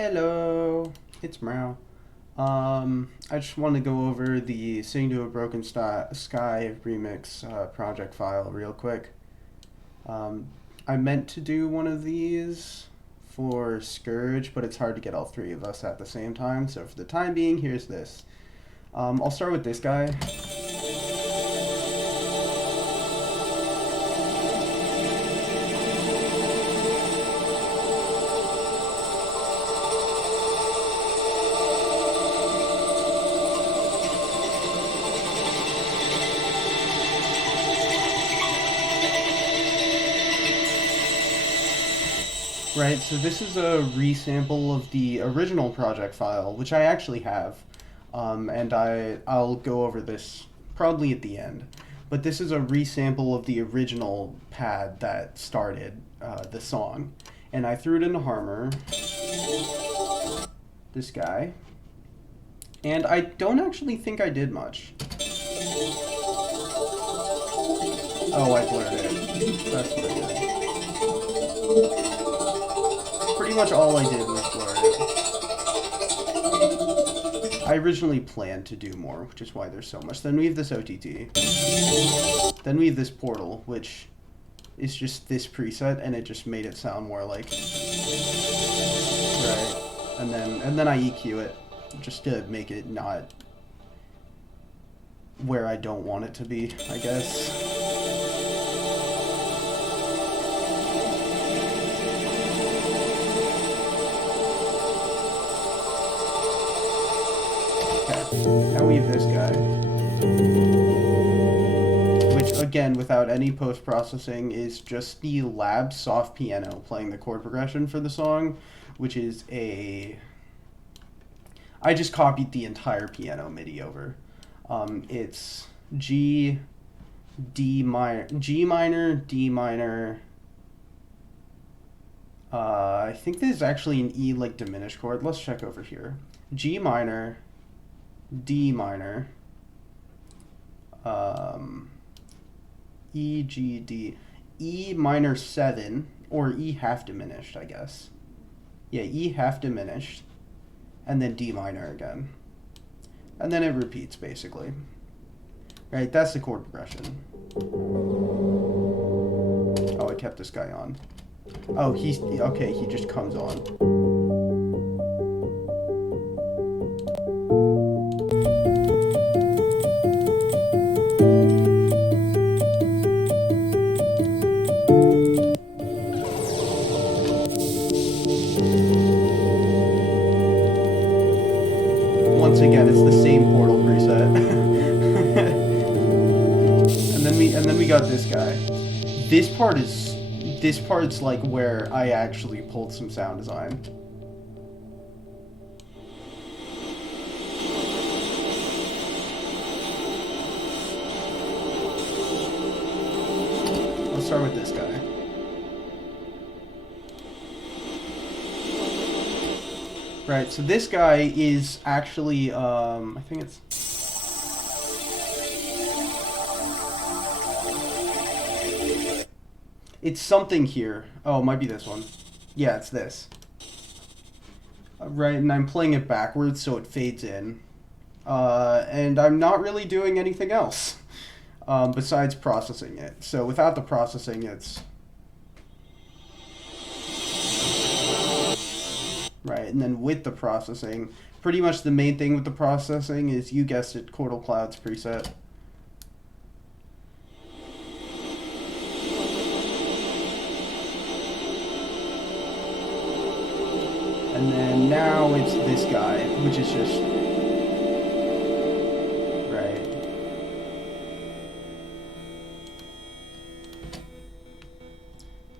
Hello, it's Meow. I just want to go over the Sing to a Broken Sky remix project file real quick. I meant to do one of these for Scourge, but it's hard to get all three of us at the same time, so for the time being, here's this. I'll start with this guy. Right, so this is a resample of the original project file, which I actually have, and I'll go over this probably at the end. But this is a resample of the original pad that started the song, and I threw it into Harmor, this guy, and I don't actually think I did much. Oh, I blurred it. That's what I did. Pretty much all I did was blur it. I originally planned to do more, which is why there's so much. Then we have this OTT. Then we have this portal, which is just this preset, and it just made it sound more like... Right. And then I EQ it, just to make it not where I don't want it to be, I guess. Now we have this guy, which again, without any post-processing, is just the lab soft piano playing the chord progression for the song, which is I just copied the entire piano MIDI over. It's G, D minor, G minor, D minor. I think this is actually an E like diminished chord. Let's check over here. G minor, D minor, E, G, D, E minor 7, or E half diminished, I guess. Yeah, E half diminished, and then D minor again. And then it repeats, basically. Right, that's the chord progression. Oh, I kept this guy on. Oh, okay, he just comes on. Once again, it's the same portal preset. and then we got this guy. This part's like where I actually pulled some sound design. Let's start with this guy. Right, so this guy is actually, I think it's... It's something here. Oh, it might be this one. Yeah, it's this. Right, and I'm playing it backwards so it fades in. And I'm not really doing anything else besides processing it. So without the processing, it's... Right, and then with the processing, pretty much the main thing with the processing is, you guessed it, Chordal Clouds preset. And then now it's this guy, which is just... Right.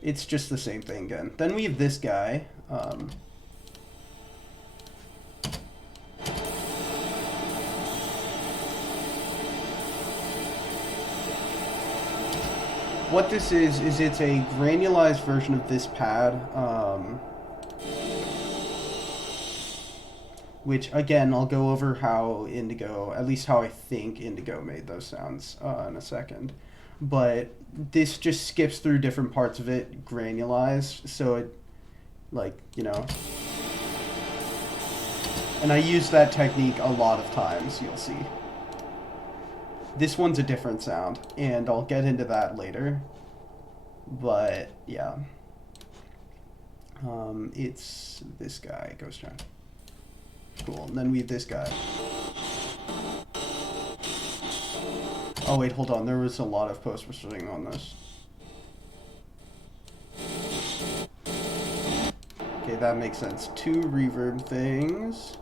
It's just the same thing again. Then we have this guy. What this is it's a granulized version of this pad, which, again, I'll go over how Indigo, at least how I think Indigo made those sounds in a second. But this just skips through different parts of it, granulized, so it, like, you know... And I use that technique a lot of times, you'll see. This one's a different sound, and I'll get into that later. But, yeah. It's this guy, Ghost Giant. Cool, and then we have this guy. Oh wait, hold on, there was a lot of post-processing on this. Okay, that makes sense. 2 reverb things.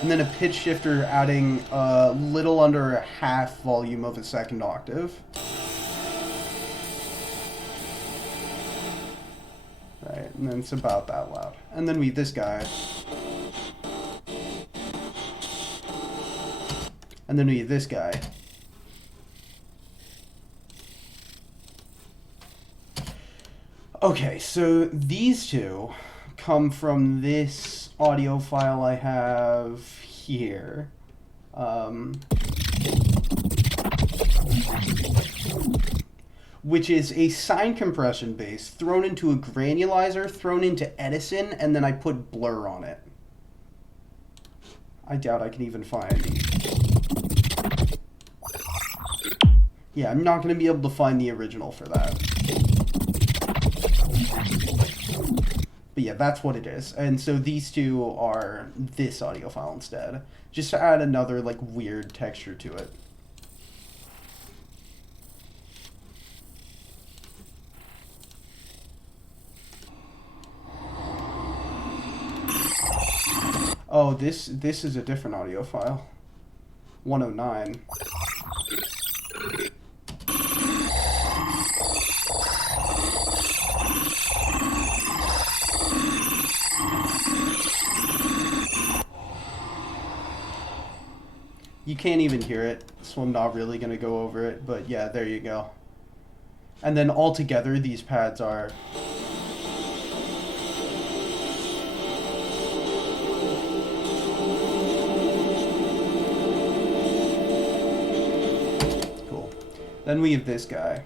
And then a pitch shifter adding a little under a half volume of a second octave. Right, and then it's about that loud. And then we have this guy. And then we have this guy. Okay, so these two come from this audio file I have here. Which is a sine compression bass thrown into a granulizer, thrown into Edison, and then I put blur on it. I doubt I can even find the... Yeah, I'm not going to be able to find the original for that. But yeah, that's what it is. And so these two are this audio file instead. Just to add another, like, weird texture to it. Oh, this is a different audio file. 109. You can't even hear it, so I'm not really going to go over it, but yeah, there you go. And then altogether, these pads are... Cool. Then we have this guy.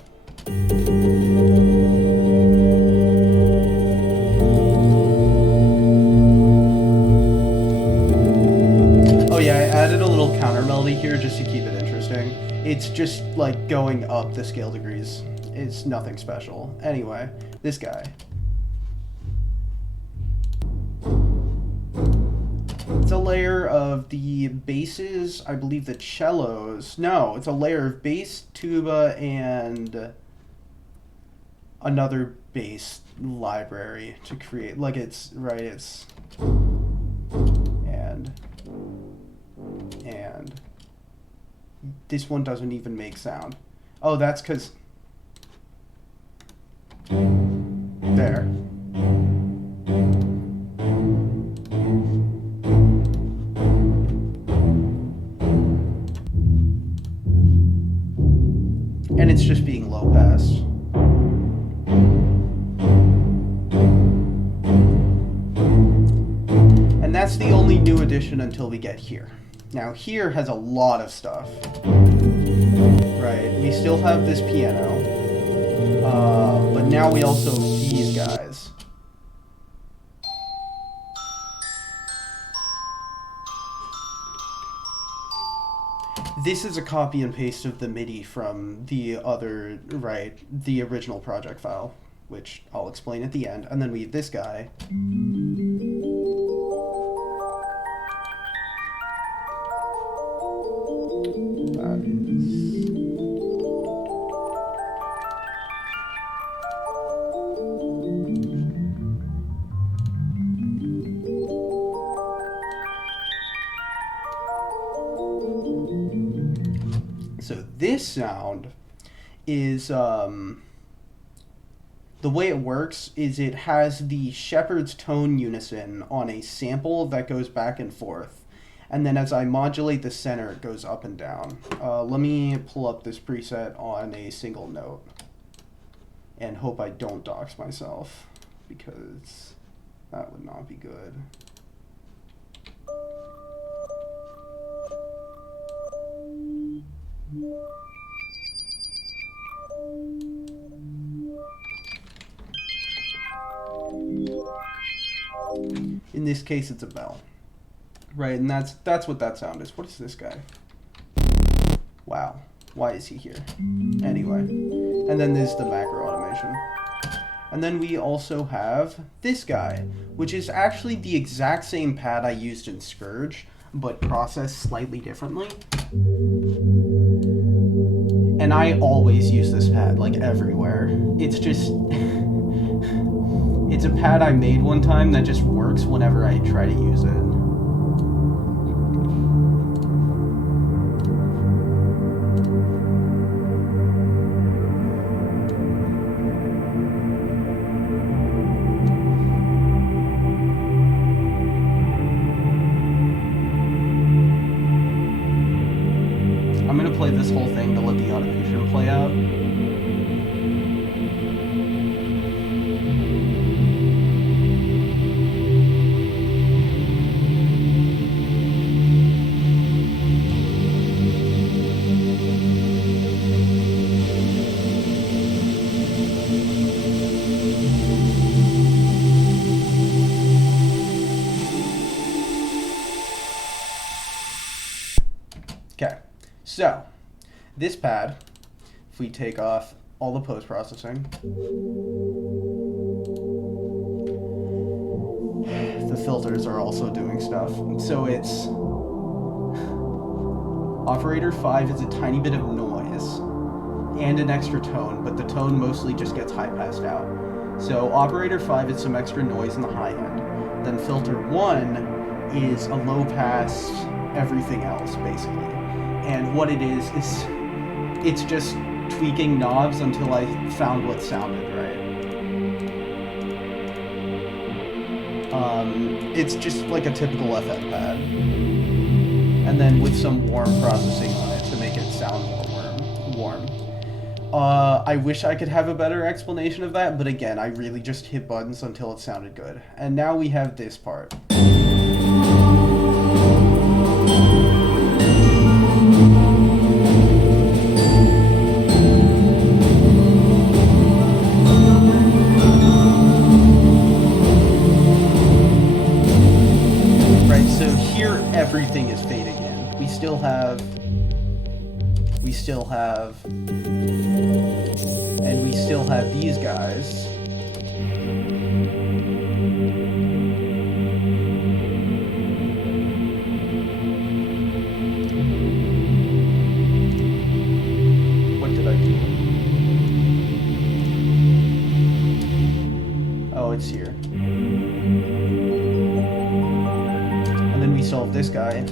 Oh yeah, I added a little counter melody here just to keep it interesting. It's just like going up the scale degrees. It's nothing special. Anyway, this guy. It's a layer of the basses, I believe the cellos. No, it's a layer of bass, tuba, and another bass library to create. Like it's, right, it's... And this one doesn't even make sound. Oh, that's because... There. And it's just being low pass. And that's the only new addition until we get here. Now here has a lot of stuff. Right, we still have this piano. But now we also have these guys. This is a copy and paste of the MIDI from the other, right, the original project file, which I'll explain at the end. And then we have this guy. That is... So this sound is, the way it works is it has the shepherd's tone unison on a sample that goes back and forth. And then as I modulate the center, it goes up and down. Let me pull up this preset on a single note and hope I don't dox myself, because that would not be good. In this case, it's a bell. Right, and that's what that sound is. What is this guy? Wow. Why is he here? Anyway. And then there's the macro automation. And then we also have this guy, which is actually the exact same pad I used in Scourge, but processed slightly differently. And I always use this pad, like, everywhere. It's just... it's a pad I made one time that just works whenever I try to use it. I'm gonna play this whole thing to let the automation play out. Okay, so this pad, if we take off all the post-processing, the filters are also doing stuff. So it's operator 5 is a tiny bit of noise and an extra tone, but the tone mostly just gets high-passed out. So operator 5 is some extra noise in the high end. Then filter 1 is a low-pass everything else, basically. And what it is it's just tweaking knobs until I found what sounded right. It's just like a typical FM pad. And then with some warm processing on it to make it sound more warm. I wish I could have a better explanation of that, but again, I really just hit buttons until it sounded good. And now we have this part. Everything is fading in. We still have, and we still have these guys. What did I do? Oh, it's here. We solve this guy.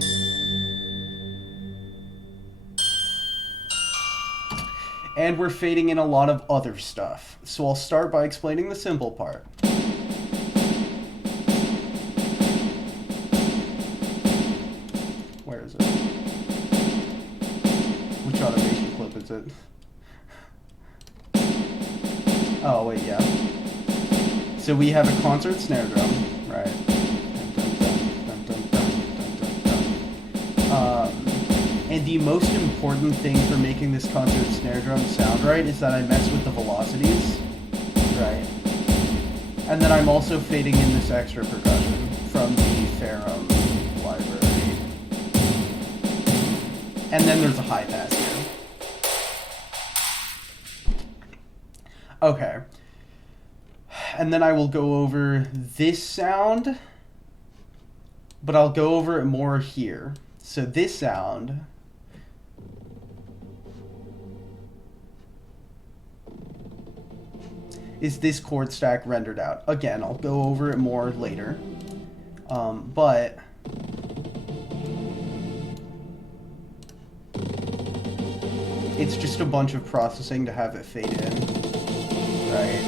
And we're fading in a lot of other stuff. So I'll start by explaining the simple part. Where is it? Which automation clip is it? Oh, wait, yeah. So we have a concert snare drum, right? And the most important thing for making this concert snare drum sound right is that I mess with the velocities, right? And then I'm also fading in this extra percussion from the Ferrum library. And then there's a high pass here. Okay. And then I will go over this sound, but I'll go over it more here. So this sound is this chord stack rendered out. Again, I'll go over it more later. But it's just a bunch of processing to have it fade in, right?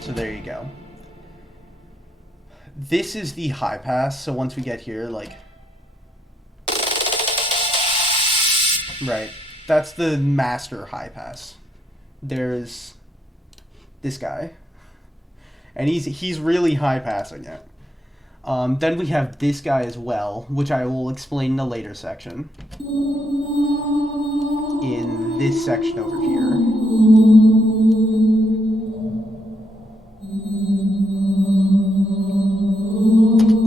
So there you go. This is the high pass, so once we get here, like... Right, that's the master high pass. There's this guy, and he's really high passing it. Then we have this guy as well, which I will explain in a later section. In this section over here.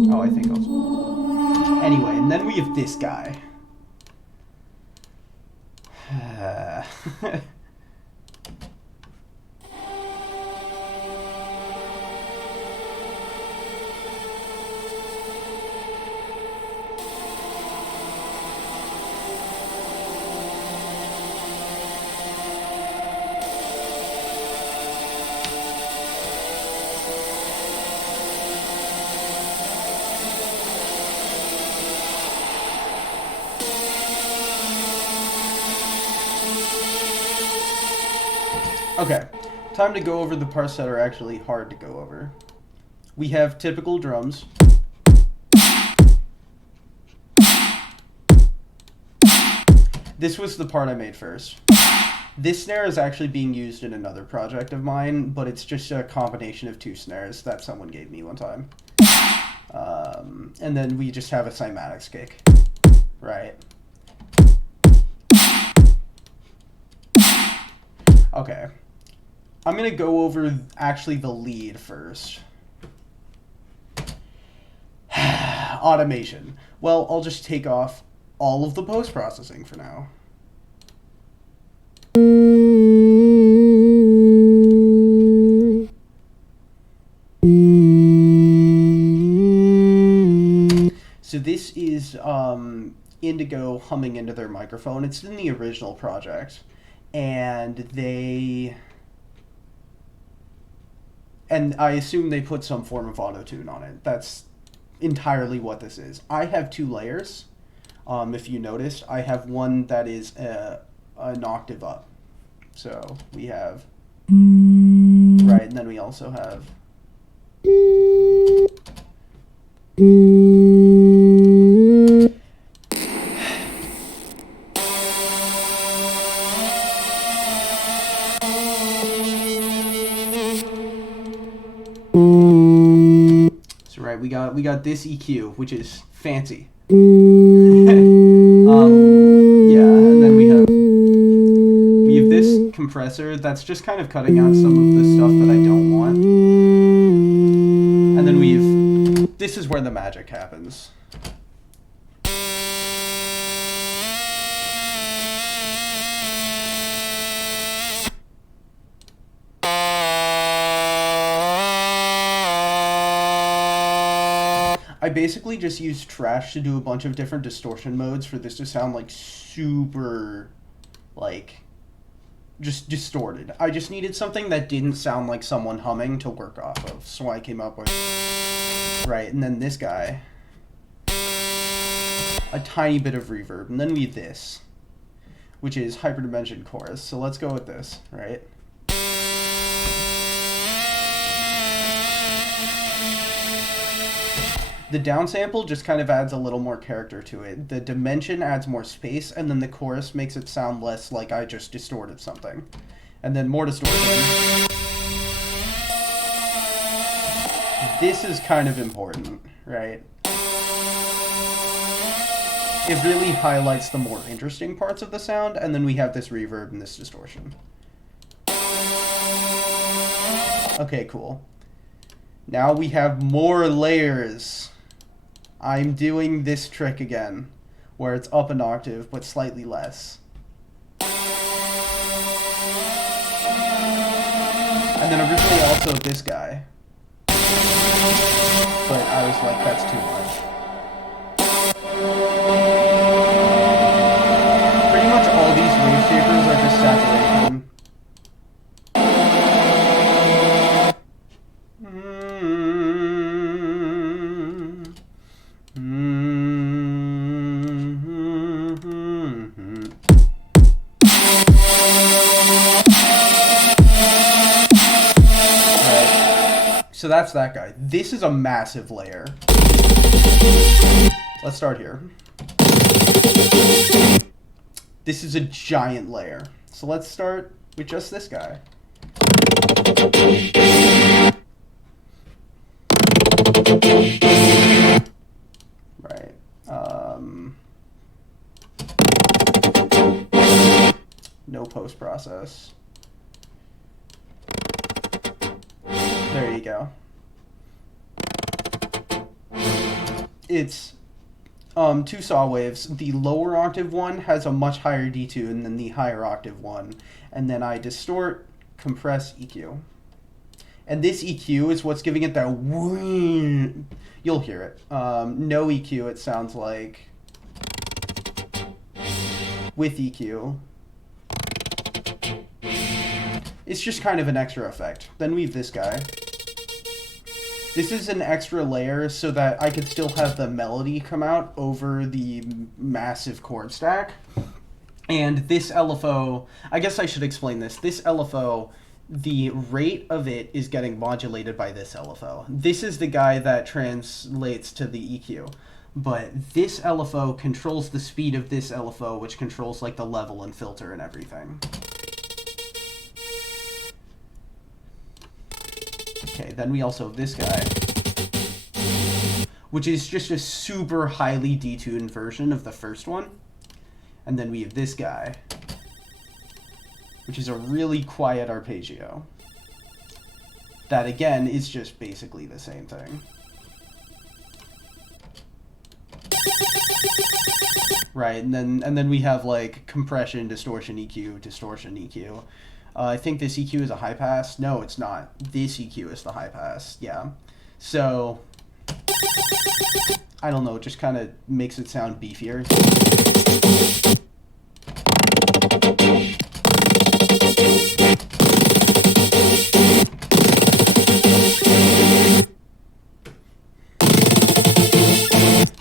Oh, I think I'll... Anyway, and then we have this guy. Okay, time to go over the parts that are actually hard to go over. We have typical drums. This was the part I made first. This snare is actually being used in another project of mine, but it's just a combination of two snares that someone gave me one time. And then we just have a cymatics kick, right? Okay. I'm going to go over actually the lead first. Automation. Well, I'll just take off all of the post-processing for now. So this is Indigo humming into their microphone. It's in the original project. And I assume they put some form of auto-tune on it. That's entirely what this is. I have two layers. If you noticed, I have one that is an octave up. So we have, right, and then we also have, so right, we got this EQ, which is fancy. Yeah, and then we have this compressor that's just kind of cutting out some of the stuff that I don't want. And then this is where the magic happens. I basically just used trash to do a bunch of different distortion modes for this to sound like super, like, just distorted. I just needed something that didn't sound like someone humming to work off of. So I came up with, right, and then this guy, a tiny bit of reverb, and then we have this, which is hyperdimension chorus. So let's go with this, right? The downsample just kind of adds a little more character to it. The dimension adds more space, and then the chorus makes it sound less like I just distorted something. And then more distortion. This is kind of important, right? It really highlights the more interesting parts of the sound, and then we have this reverb and this distortion. Okay, cool. Now we have more layers. I'm doing this trick again, where it's up an octave, but slightly less. And then originally also this guy. But I was like, that's too much. Pretty much all these wave shapers are just saturation. So that's that guy. This is a massive layer. Let's start here. This is a giant layer. So let's start with just this guy. Right. no post-process. There you go. It's two saw waves. The lower octave one has a much higher detune than the higher octave one. And then I distort, compress, EQ. And this EQ is what's giving it that whoosh. You'll hear it. No EQ, it sounds like. With EQ. It's just kind of an extra effect. Then we have this guy. This is an extra layer so that I could still have the melody come out over the massive chord stack. And this LFO, I guess I should explain this. This LFO, the rate of it is getting modulated by this LFO. This is the guy that translates to the EQ. But this LFO controls the speed of this LFO, which controls like the level and filter and everything. Okay, then we also have this guy, which is just a super highly detuned version of the first one. And then we have this guy, which is a really quiet arpeggio. That again is just basically the same thing. Right, and then we have like compression, distortion, EQ, distortion, EQ. I think this EQ is a high pass. No, it's not. This EQ is the high pass. Yeah. So, I don't know. It just kind of makes it sound beefier.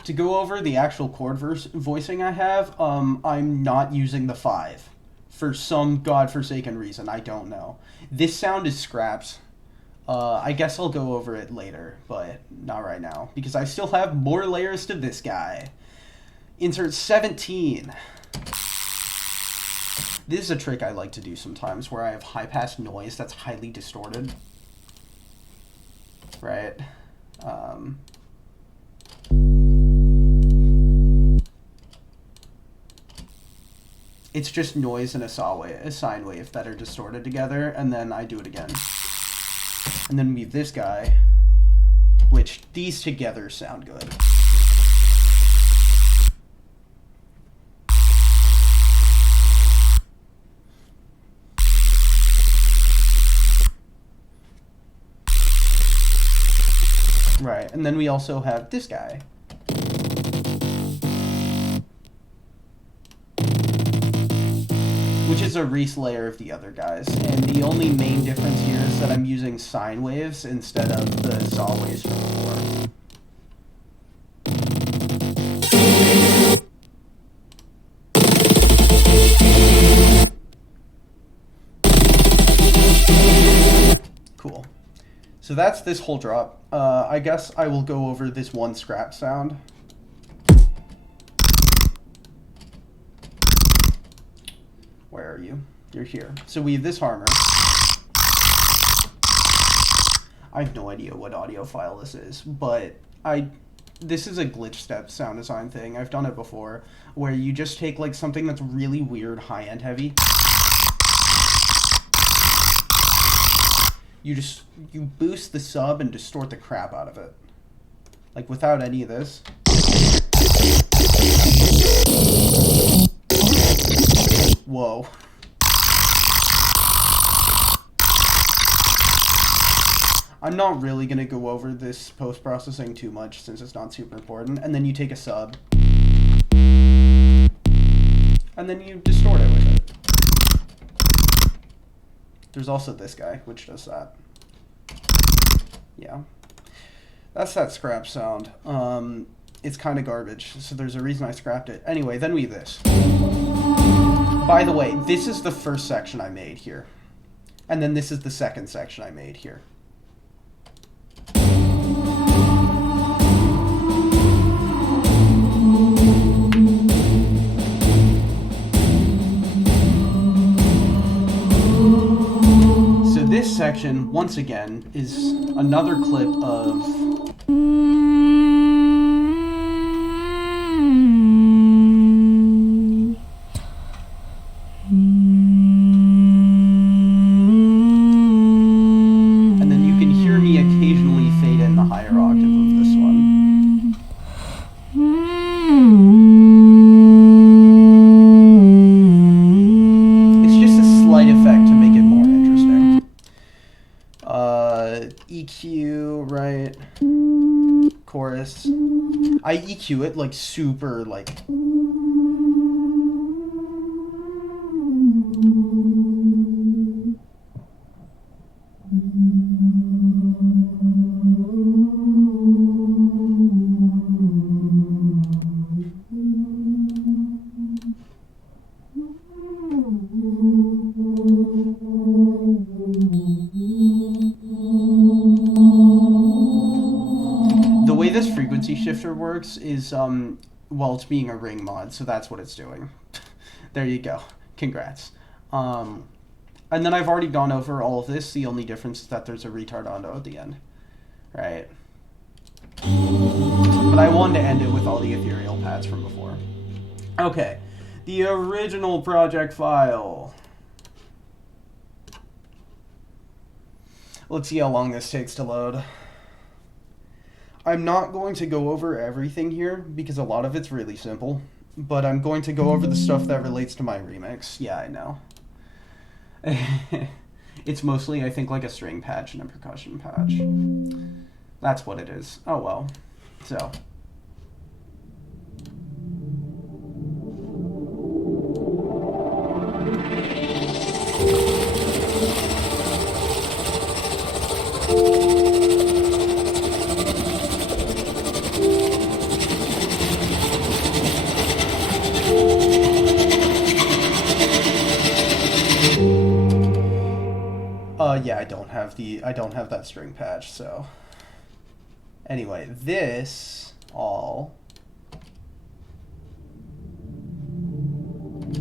To go over the actual chord voicing I have, I'm not using the 5. For some godforsaken reason, I don't know. This sound is scraps. I guess I'll go over it later, but not right now, because I still have more layers to this guy. Insert 17. This is a trick I like to do sometimes, where I have high-pass noise that's highly distorted. Right? It's just noise and a sine wave that are distorted together, and then I do it again. And then we have this guy, which these together sound good. Right, and then we also have this guy. Which is a Reese layer of the other guys. And the only main difference here is that I'm using sine waves instead of the saw waves from before. Cool. So that's this whole drop. I guess I will go over this one scrap sound. Where are you? You're here. So we have this harmor. I have no idea what audio file this is, but this is a glitch step sound design thing. I've done it before, where you just take like something that's really weird, high-end heavy. You boost the sub and distort the crap out of it. Like without any of this. Whoa. I'm not really going to go over this post-processing too much since it's not super important. And then you take a sub. And then you distort it with it. There's also this guy, which does that. Yeah. That's that scrap sound. It's kind of garbage, so there's a reason I scrapped it. Anyway, then we have this. By the way, this is the first section I made here. And then this is the second section I made here. So this section, once again, is another clip of... I EQ it like super like. The way this frequency shifter works is well, it's being a ring mod, so that's what it's doing. There you go. Congrats. And then I've already gone over all of this. The only difference is that there's a retardando at the end. Right. But I wanted to end it with all the ethereal pads from before. Okay. The original project file. Let's see how long this takes to load. I'm not going to go over everything here because a lot of it's really simple, but I'm going to go over the stuff that relates to my remix. Yeah, I know. It's mostly, I think, like a string patch and a percussion patch. That's what it is. Oh well. So. Yeah, I don't have that string patch, so. Anyway, this all.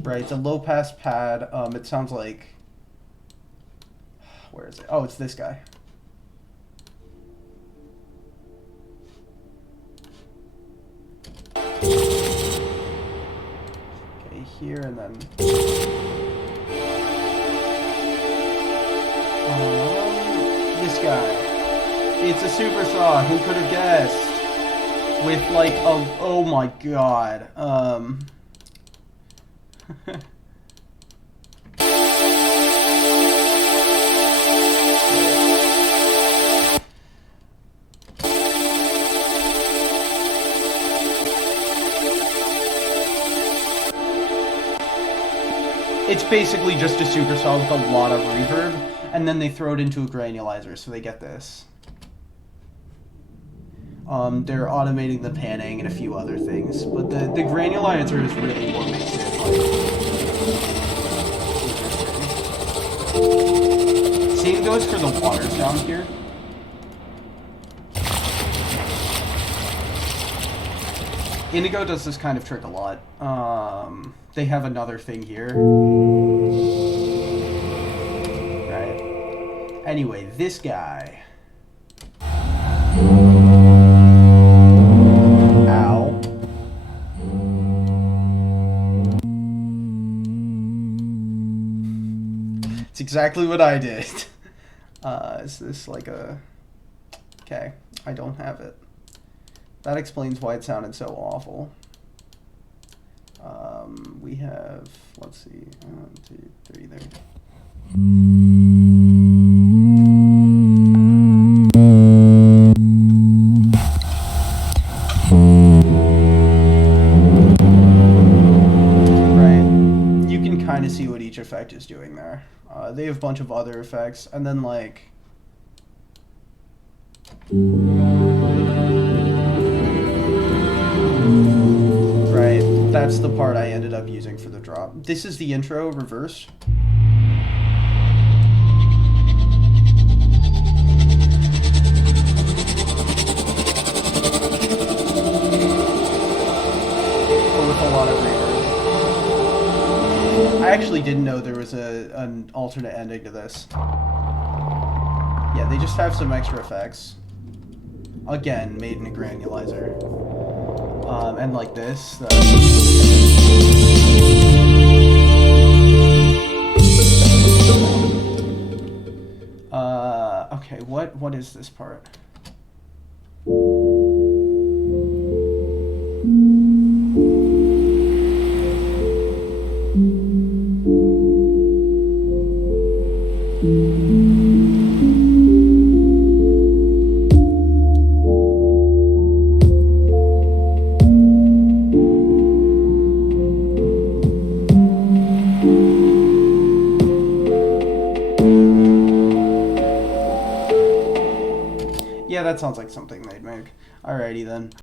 Right, the low pass pad, it sounds like. Where is it? Oh, it's this guy. Okay, here and then. This guy. It's a super saw. Who could have guessed? With like a, oh my god. It's basically just a super saw with a lot of reverb, and then they throw it into a granulizer, so they get this. They're automating the panning and a few other things, but the granulizer is really what makes it like. Same goes for the water sound here. Indigo does this kind of trick a lot. They have another thing here. Right. Anyway, this guy. Ow. It's exactly what I did. Is this like a... Okay, I don't have it. That explains why it sounded so awful. We have, let's see, 1, 2, 3 there. Right, you can kind of see what each effect is doing there. They have a bunch of other effects, and then like... That's the part I ended up using for the drop. This is the intro reversed. But with a lot of reverb. I actually didn't know there was an alternate ending to this. Yeah, they just have some extra effects. Again, made in a granulizer. And like this. Okay, what is this part? that sounds like something they'd make. Alrighty then.